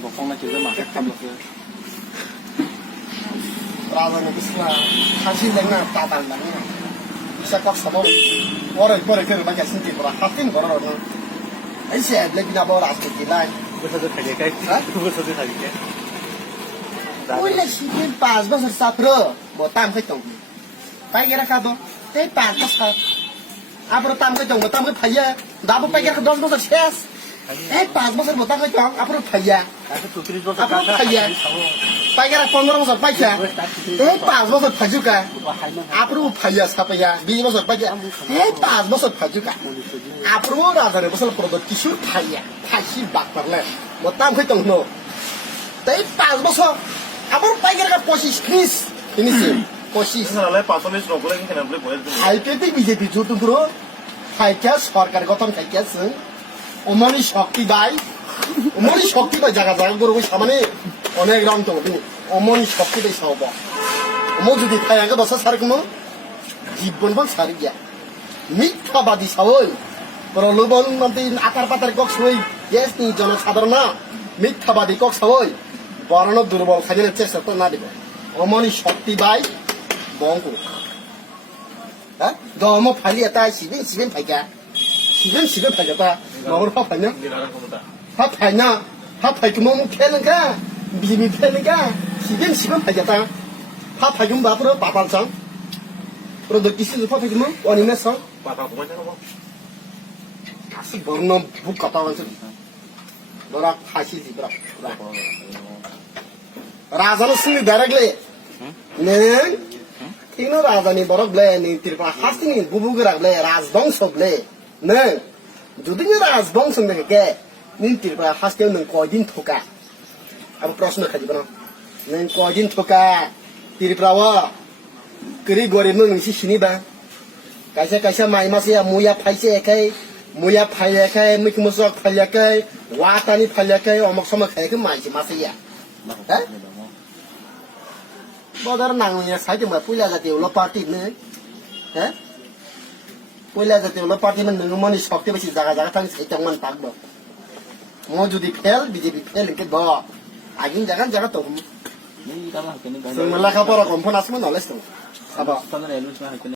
bokongnya juga masak kabel ke. Razana kisna hasil dengan tatal nangnya. Bisa kok sama orang ke rumah kasih di pura hatin orang. Aisyah lebih nak bawa asal kilai. Betul kali kai. Betul kali kai. Boleh sih pas besar sapro, botam ke tong. Pai kira kado, teh pas besar. Apa tam ke tong, botam ke paya. Dapat pai kira kado besar ses. Pas besar botam ke tong, apa paya. Apa paya. Pai kira 15 besar pai ya. Pas besar paju ka. Apa paya siapa ya? 20 besar pai ya. Pas besar paju ka. Apa orang besar produk tisu paya. Pasti bakar le. Botam ke tong no. Teh pas besar. Apa pai kira posisi ini sih. Posisi. Salah pasolis rokok lagi kena beli boleh. আইপিতে BJP জুতুন্দ্র খাইকা সরকার গঠন খাইকাছে অমনি শক্তি by জায়গা জায়গা করে সামনে অনেক রং তো অমনি শক্তি বাই সাহব অম যদি খাইয়াকে দশা সার কোনো জীবন বল সার গিয়া মিথ্যাবাদী সাহই প্রলোভন মন্ত্রী আকার পাতার কক সই গ্যাস নি জনসাধারণ মিথ্যাবাদী কক সাহই বরণ দুর্বল খাইলে চেষ্টা তো না দিবে অমনি শক্তি by Banga 너무 발리했다 시빈 발가 시빈 발가다 너무 화파냐 화파이고 너무 캐는가 미미 캐는가 시빈 발가다 화파이고 바로 바발상 그래도 기시도 화파이고 원인에서 Bapak kumain kan kok. 다시 먹는 북 갔다 와서 너랑 하시지 그라 라자로 승리 다락래 네 Tino razani borok ble ni tirpa hasini bubugerak ble razbongso ble ne judinya razbongso ne ke ni tirpa haste nang koidin thoka abo proshno khaji bana nang koidin thoka tirpa wa kri gore nang si sini ba kaisa mai masya muya phaise kai muya phaya kai mikmusok phaya kai watani phaya kai omok sama khai ke mai si masya ha বদর নাংনিয়া সাইতে মা পয়লা জাতীয় ল party নে হ্যাঁ পয়লা জাতীয় ল party মানে নমনি শক্তি বেশি জায়গা জায়গা থাকি সাইতে মান থাকবো মো যদি ফেল বিজেপি ফেল কে ব আগিন জায়গা তো Ini kalah kini. লেখাপড়া কম ফোন আসবে নলেজ তো Apa? Tangan elus mah kini.